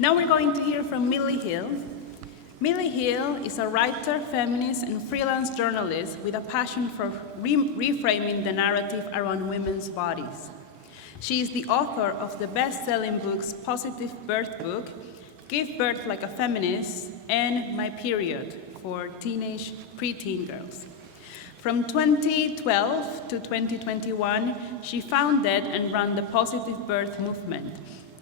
Now we're going to hear from Milli Hill. Milli Hill is a writer, feminist, and freelance journalist with a passion for reframing the narrative around women's bodies. She is the author of the best-selling books Positive Birth Book, Give Birth Like a Feminist, and My Period for teenage preteen girls. From 2012 to 2021, she founded and ran the Positive Birth Movement,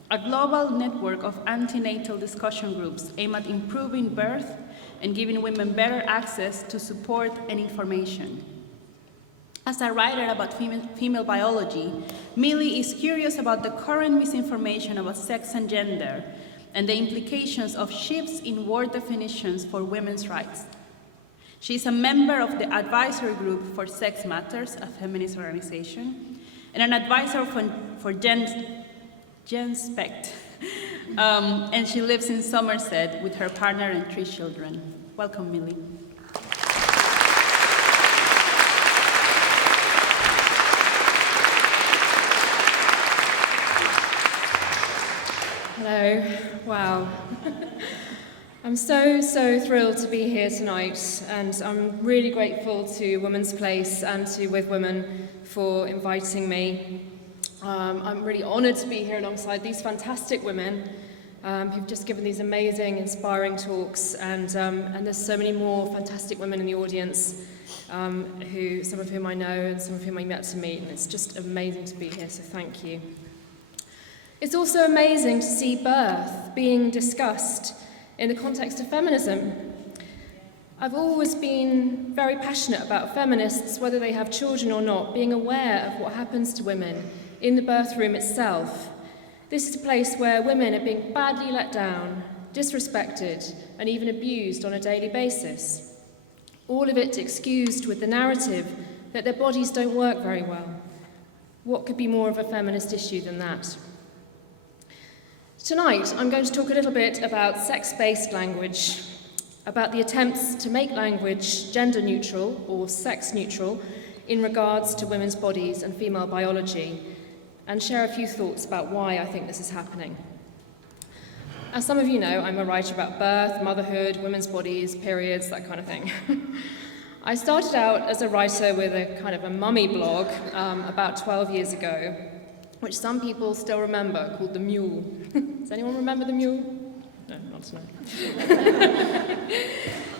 a global network of antenatal discussion groups aimed at improving birth and giving women better access to support and information. As a writer about female biology, Milli is curious about the current misinformation about sex and gender and the implications of shifts in word definitions for women's rights. She is a member of the advisory group for Sex Matters, a feminist organization, and an advisor for Genspect, and she lives in Somerset with her partner and 3 children. Welcome, Milli. Hello. Wow. I'm so thrilled to be here tonight, and I'm really grateful to Women's Place and to With Women for inviting me. I'm really honoured to be here alongside these fantastic women who've just given these amazing, inspiring talks, and there's so many more fantastic women in the audience, some of whom I know and some of whom I'm yet to meet, and it's just amazing to be here, so thank you. It's also amazing to see birth being discussed in the context of feminism. I've always been very passionate about feminists, whether they have children or not, being aware of what happens to women in the birth room itself. This is a place where women are being badly let down, disrespected, and even abused on a daily basis. All of it excused with the narrative that their bodies don't work very well. What could be more of a feminist issue than that? Tonight, I'm going to talk a little bit about sex-based language, about the attempts to make language gender-neutral or sex-neutral in regards to women's bodies and female biology, and share a few thoughts about why I think this is happening. As some of you know, I'm a writer about birth, motherhood, women's bodies, periods, that kind of thing. I started out as a writer with a kind of a mummy blog about 12 years ago, which some people still remember, called The Mule. Does anyone remember The Mule? No, not tonight.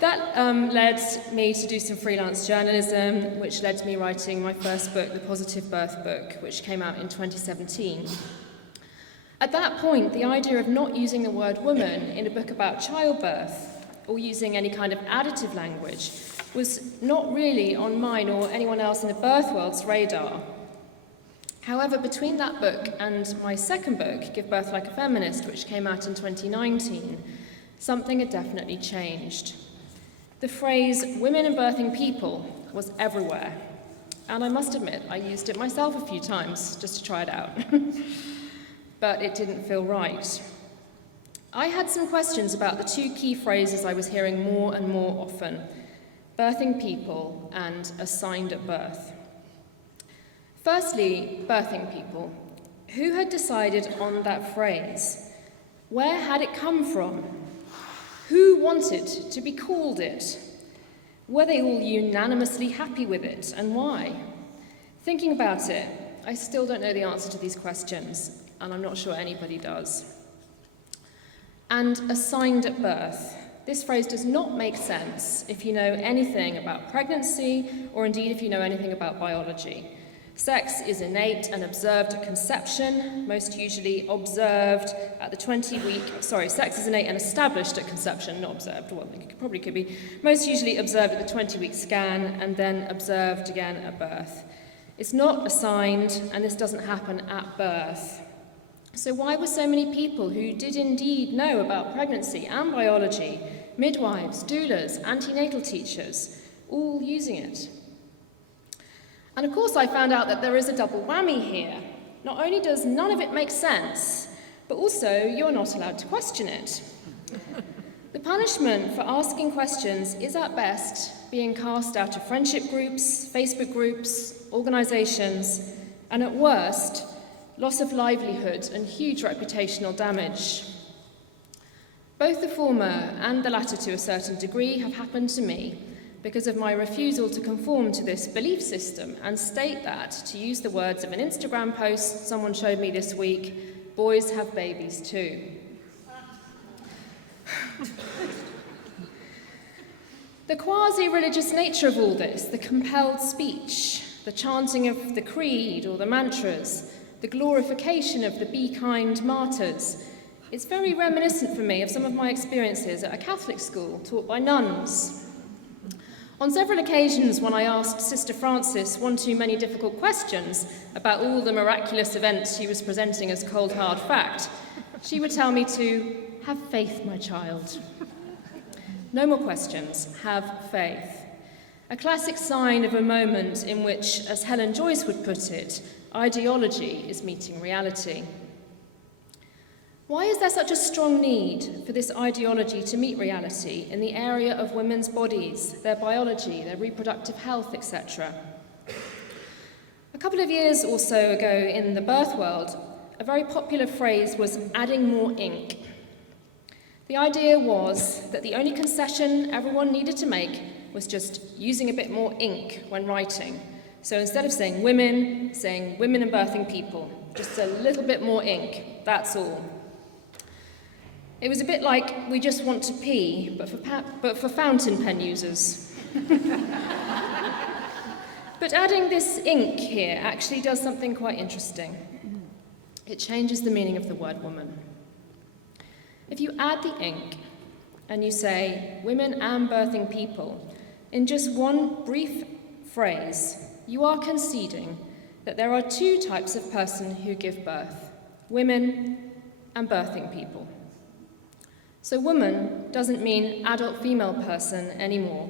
That led me to do some freelance journalism, which led to me writing my first book, The Positive Birth Book, which came out in 2017. At that point, the idea of not using the word woman in a book about childbirth or using any kind of additive language was not really on mine or anyone else in the birth world's radar. However, between that book and my second book, Give Birth Like a Feminist, which came out in 2019, something had definitely changed. The phrase women and birthing people was everywhere, and I must admit I used it myself a few times just to try it out, but it didn't feel right. I had some questions about the 2 key phrases I was hearing more and more often: birthing people and assigned at birth. Firstly, birthing people. Who had decided on that phrase? Where had it come from? Who wanted to be called it? Were they all unanimously happy with it, and why? Thinking about it, I still don't know the answer to these questions, and I'm not sure anybody does. And assigned at birth. This phrase does not make sense if you know anything about pregnancy, or indeed if you know anything about biology. Sex is innate and observed at conception, most usually observed at the 20-week... sex is innate and established at conception, not observed, well, it probably could be. Most usually observed at the 20-week scan and then observed again at birth. It's not assigned, and this doesn't happen at birth. So why were so many people who did indeed know about pregnancy and biology, midwives, doulas, antenatal teachers, all using it? And of course I found out that there is a double whammy here. Not only does none of it make sense, but also you're not allowed to question it. The punishment for asking questions is at best being cast out of friendship groups, Facebook groups, organisations, and at worst, loss of livelihood and huge reputational damage. Both the former and the latter to a certain degree have happened to me because of my refusal to conform to this belief system and state that, to use the words of an Instagram post someone showed me this week, boys have babies too. The quasi-religious nature of all this, the compelled speech, the chanting of the creed or the mantras, the glorification of the Be Kind martyrs, it's very reminiscent for me of some of my experiences at a Catholic school taught by nuns. On several occasions when I asked Sister Francis one too many difficult questions about all the miraculous events she was presenting as cold hard fact, she would tell me to have faith, my child. No more questions, have faith. A classic sign of a moment in which, as Helen Joyce would put it, ideology is meeting reality. Why is there such a strong need for this ideology to meet reality in the area of women's bodies, their biology, their reproductive health, etc.? A couple of years or so ago in the birth world, a very popular phrase was adding more ink. The idea was that the only concession everyone needed to make was just using a bit more ink when writing. So instead of saying women and birthing people, just a little bit more ink, that's all. It was a bit like we just want to pee, but for fountain pen users. But adding this ink here actually does something quite interesting. It changes the meaning of the word woman. If you add the ink and you say women and birthing people, in just one brief phrase, you are conceding that there are two types of person who give birth, women and birthing people. So woman doesn't mean adult female person anymore,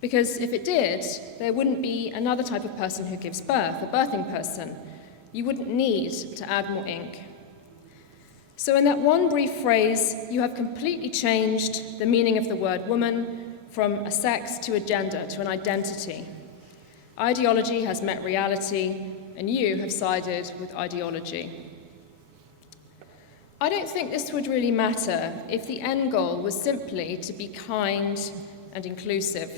because if it did, there wouldn't be another type of person who gives birth, a birthing person. You wouldn't need to add more ink. So in that one brief phrase, you have completely changed the meaning of the word woman from a sex to a gender, to an identity. Ideology has met reality, and you have sided with ideology. I don't think this would really matter if the end goal was simply to be kind and inclusive.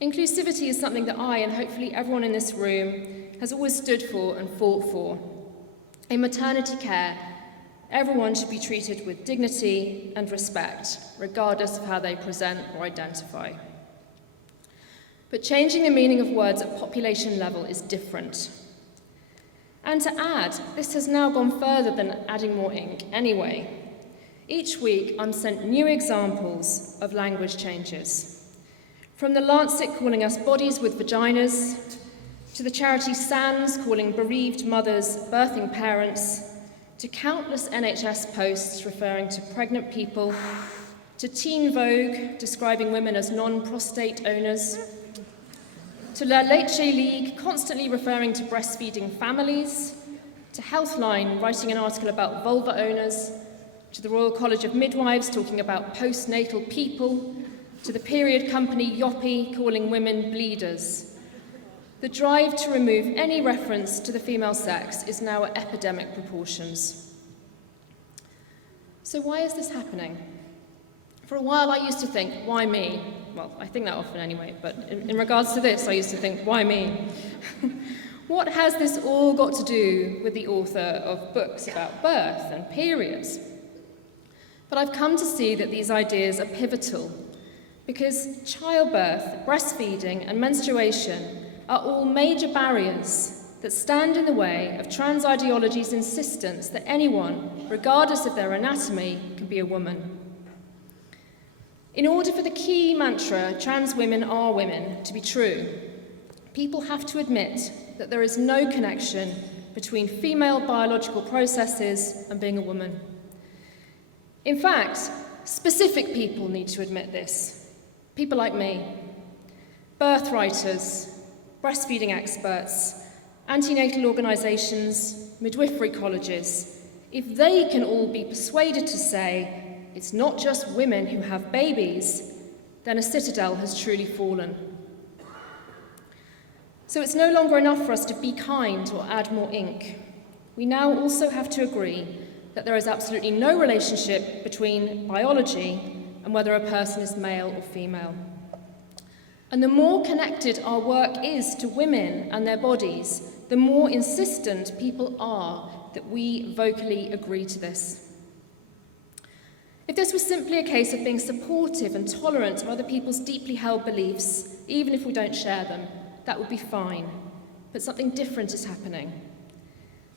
Inclusivity is something that I, and hopefully everyone in this room, has always stood for and fought for. In maternity care, everyone should be treated with dignity and respect, regardless of how they present or identify. But changing the meaning of words at population level is different. And to add, this has now gone further than adding more ink anyway. Each week, I'm sent new examples of language changes. From the Lancet calling us bodies with vaginas, to the charity SANS calling bereaved mothers birthing parents, to countless NHS posts referring to pregnant people, to Teen Vogue describing women as non-prostate owners, to La Leche League constantly referring to breastfeeding families, to Healthline writing an article about vulva owners, to the Royal College of Midwives talking about postnatal people, to the period company Yoppie calling women bleeders. The drive to remove any reference to the female sex is now at epidemic proportions. So why is this happening? For a while I used to think, why me? Well, I think that often anyway, but in regards to this, I used to think, why me? What has this all got to do with the author of books about birth and periods? But I've come to see that these ideas are pivotal, because childbirth, breastfeeding, and menstruation are all major barriers that stand in the way of trans ideology's insistence that anyone, regardless of their anatomy, can be a woman. In order for the key mantra, trans women are women, to be true, people have to admit that there is no connection between female biological processes and being a woman. In fact, specific people need to admit this. People like me, birth writers, breastfeeding experts, antenatal organisations, midwifery colleges, if they can all be persuaded to say, it's not just women who have babies, then a citadel has truly fallen. So it's no longer enough for us to be kind or add more ink. We now also have to agree that there is absolutely no relationship between biology and whether a person is male or female. And the more connected our work is to women and their bodies, the more insistent people are that we vocally agree to this. If this was simply a case of being supportive and tolerant of other people's deeply held beliefs, even if we don't share them, that would be fine. But something different is happening.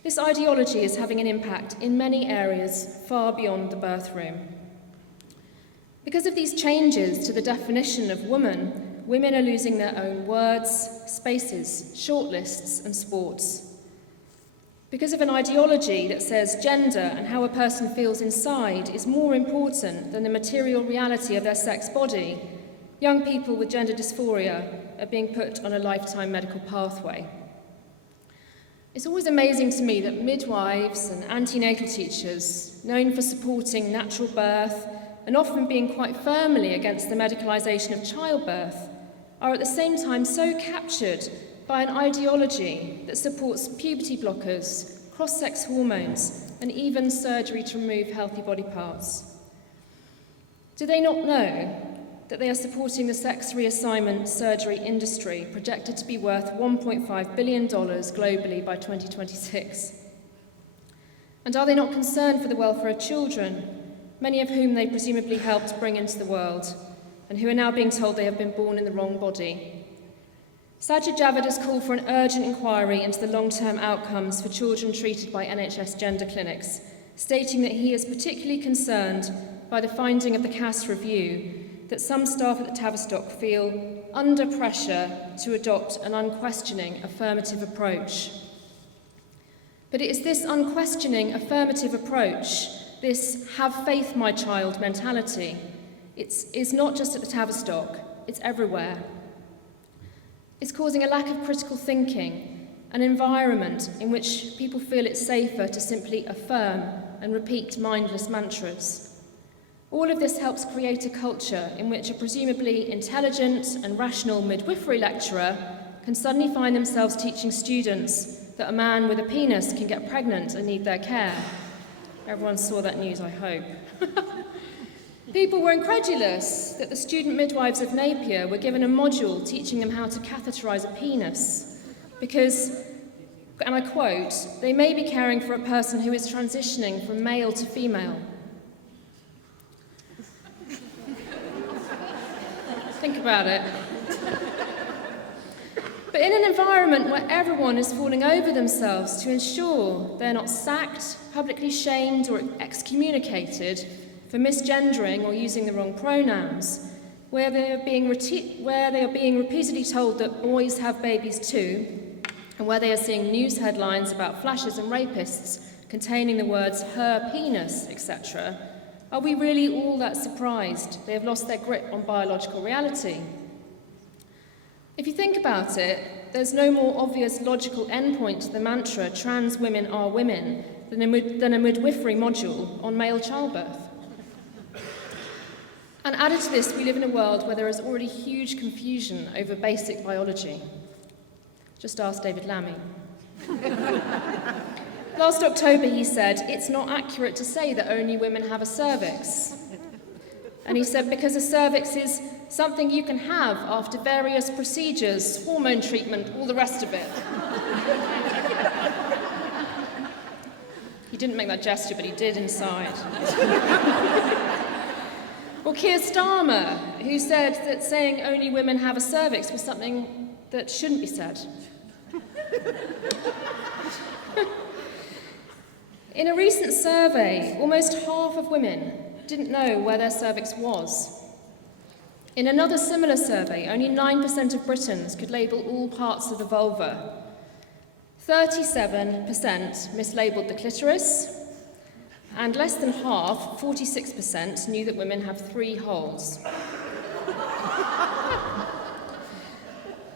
This ideology is having an impact in many areas far beyond the birth room. Because of these changes to the definition of woman, women are losing their own words, spaces, shortlists, and sports. Because of an ideology that says gender and how a person feels inside is more important than the material reality of their sex body, young people with gender dysphoria are being put on a lifetime medical pathway. It's always amazing to me that midwives and antenatal teachers, known for supporting natural birth and often being quite firmly against the medicalisation of childbirth, are at the same time so captured by an ideology that supports puberty blockers, cross-sex hormones, and even surgery to remove healthy body parts. Do they not know that they are supporting the sex reassignment surgery industry, projected to be worth $1.5 billion globally by 2026? And are they not concerned for the welfare of children, many of whom they presumably helped bring into the world, and who are now being told they have been born in the wrong body? Sajid Javid has called for an urgent inquiry into the long-term outcomes for children treated by NHS gender clinics, stating that he is particularly concerned by the finding of the Cass review that some staff at the Tavistock feel under pressure to adopt an unquestioning affirmative approach. But it is this unquestioning affirmative approach, this have faith my child mentality, it's not just at the Tavistock, it's everywhere. It's causing a lack of critical thinking, an environment in which people feel it's safer to simply affirm and repeat mindless mantras. All of this helps create a culture in which a presumably intelligent and rational midwifery lecturer can suddenly find themselves teaching students that a man with a penis can get pregnant and need their care. Everyone saw that news, I hope. People were incredulous that the student midwives of Napier were given a module teaching them how to catheterise a penis because, and I quote, they may be caring for a person who is transitioning from male to female. Think about it. But in an environment where everyone is falling over themselves to ensure they're not sacked, publicly shamed or excommunicated for misgendering or using the wrong pronouns, where they are being repeatedly told that boys have babies too, and where they are seeing news headlines about flashes and rapists containing the words her penis, etc., are we really all that surprised they have lost their grip on biological reality? If you think about it, there's no more obvious logical endpoint to the mantra trans women are women than a midwifery module on male childbirth. And added to this, we live in a world where there is already huge confusion over basic biology. Just ask David Lammy. Last October he said, it's not accurate to say that only women have a cervix. And he said, because a cervix is something you can have after various procedures, hormone treatment, all the rest of it. He didn't make that gesture, but he did inside. Or Keir Starmer, who said that saying only women have a cervix was something that shouldn't be said. In a recent survey, almost half of women didn't know where their cervix was. In another similar survey, only 9% of Britons could label all parts of the vulva. 37% mislabeled the clitoris, and less than half, 46%, knew that women have 3 holes.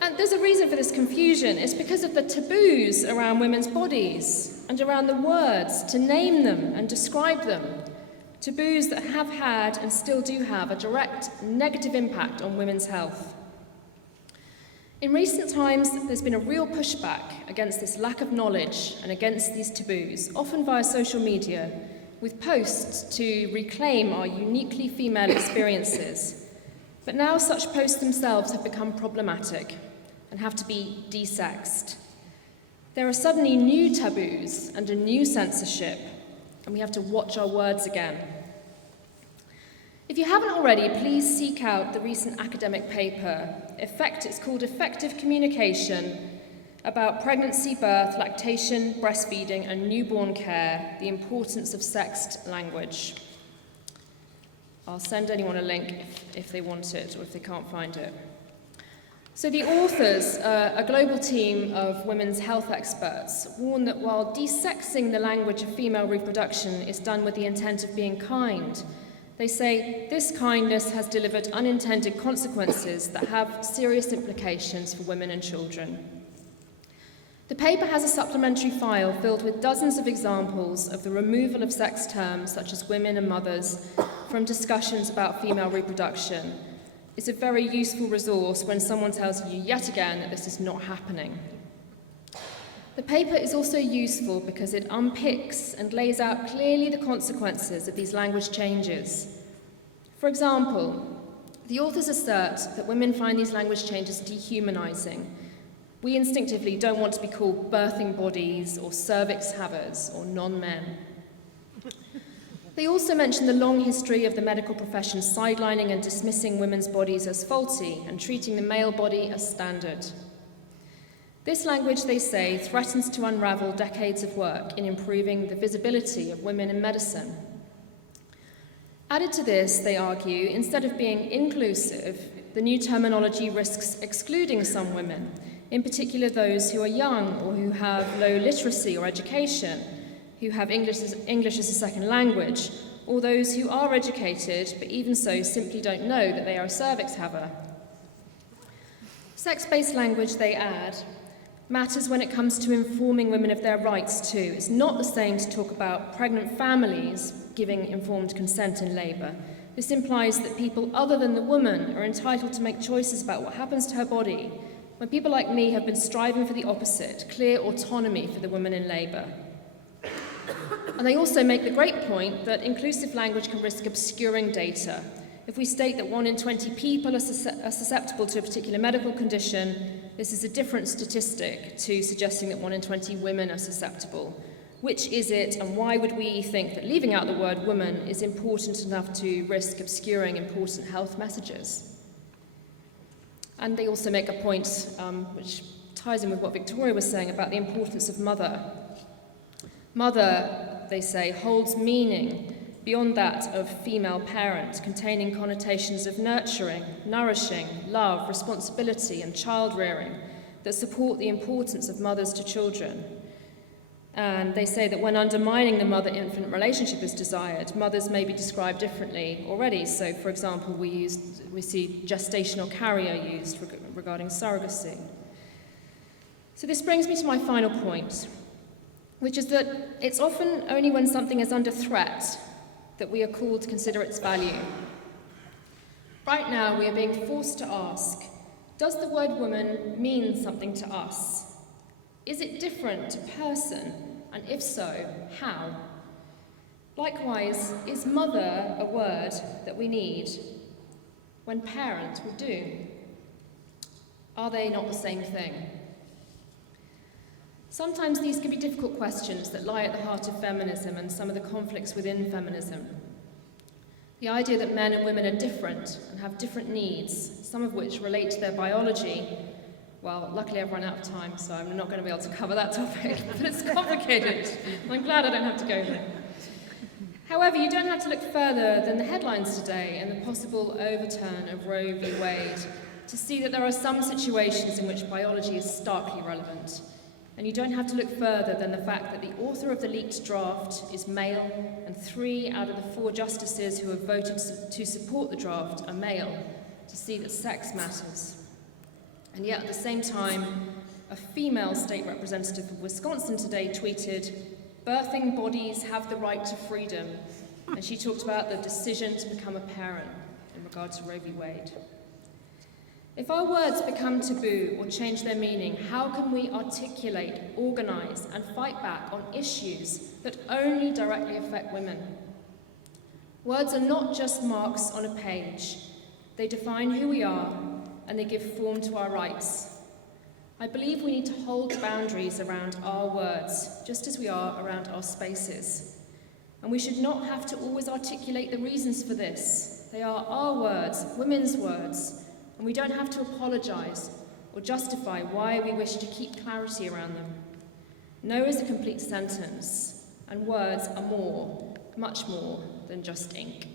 And there's a reason for this confusion. It's because of the taboos around women's bodies and around the words to name them and describe them. Taboos that have had and still do have a direct negative impact on women's health. In recent times, there's been a real pushback against this lack of knowledge and against these taboos, often via social media, with posts to reclaim our uniquely female experiences. But now such posts themselves have become problematic and have to be desexed. There are suddenly new taboos and a new censorship, and we have to watch our words again. If you haven't already, please seek out the recent academic paper. It's called Effective Communication about pregnancy, birth, lactation, breastfeeding, and newborn care, the importance of sexed language. I'll send anyone a link if they want it or if they can't find it. So the authors, a global team of women's health experts, warn that while desexing the language of female reproduction is done with the intent of being kind, they say this kindness has delivered unintended consequences that have serious implications for women and children. The paper has a supplementary file filled with dozens of examples of the removal of sex terms such as women and mothers from discussions about female reproduction. It's a very useful resource when someone tells you yet again that this is not happening. The paper is also useful because it unpicks and lays out clearly the consequences of these language changes. For example, the authors assert that women find these language changes dehumanizing. We instinctively don't want to be called birthing bodies or cervix havers or non-men. They also mention the long history of the medical profession sidelining and dismissing women's bodies as faulty and treating the male body as standard. This language, they say, threatens to unravel decades of work in improving the visibility of women in medicine. Added to this, they argue, instead of being inclusive, the new terminology risks excluding some women, in particular those who are young or who have low literacy or education, who have English as a second language, or those who are educated but even so simply don't know that they are a cervix haver. Sex-based language, they add, matters when it comes to informing women of their rights too. It's not the same to talk about pregnant families giving informed consent in labour. This implies that people other than the woman are entitled to make choices about what happens to her body, when people like me have been striving for the opposite, clear autonomy for the woman in labour. And they also make the great point that inclusive language can risk obscuring data. If we state that 1 in 20 people are susceptible to a particular medical condition, this is a different statistic to suggesting that 1 in 20 women are susceptible. Which is it, and why would we think that leaving out the word woman is important enough to risk obscuring important health messages? And they also make a point which ties in with what Victoria was saying about the importance of mother. Mother, they say, holds meaning beyond that of female parent, containing connotations of nurturing, nourishing, love, responsibility, and child-rearing that support the importance of mothers to children. And they say that when undermining the mother-infant relationship is desired, mothers may be described differently already. So, for example, we see gestational carrier used regarding surrogacy. So this brings me to my final point, which is that it's often only when something is under threat that we are called to consider its value. Right now, we are being forced to ask, does the word woman mean something to us? Is it different to person? And if so, how? Likewise, is mother a word that we need when parent would do? Are they not the same thing? Sometimes these can be difficult questions that lie at the heart of feminism and some of the conflicts within feminism. The idea that men and women are different and have different needs, some of which relate to their biology. Well, luckily I've run out of time, so I'm not going to be able to cover that topic, but it's complicated, and I'm glad I don't have to go there. However, you don't have to look further than the headlines today and the possible overturn of Roe v. Wade to see that there are some situations in which biology is starkly relevant. And you don't have to look further than the fact that the author of the leaked draft is male, and 3 out of the 4 justices who have voted to support the draft are male, to see that sex matters. And yet, at the same time, a female state representative of Wisconsin today tweeted, "Birthing bodies have the right to freedom," and she talked about the decision to become a parent in regard to Roe v. Wade. If our words become taboo or change their meaning, how can we articulate, organise and fight back on issues that only directly affect women? Words are not just marks on a page. They define who we are and they give form to our rights. I believe we need to hold boundaries around our words, just as we are around our spaces. And we should not have to always articulate the reasons for this. They are our words, women's words, and we don't have to apologise or justify why we wish to keep clarity around them. No is a complete sentence, and words are more, much more than just ink.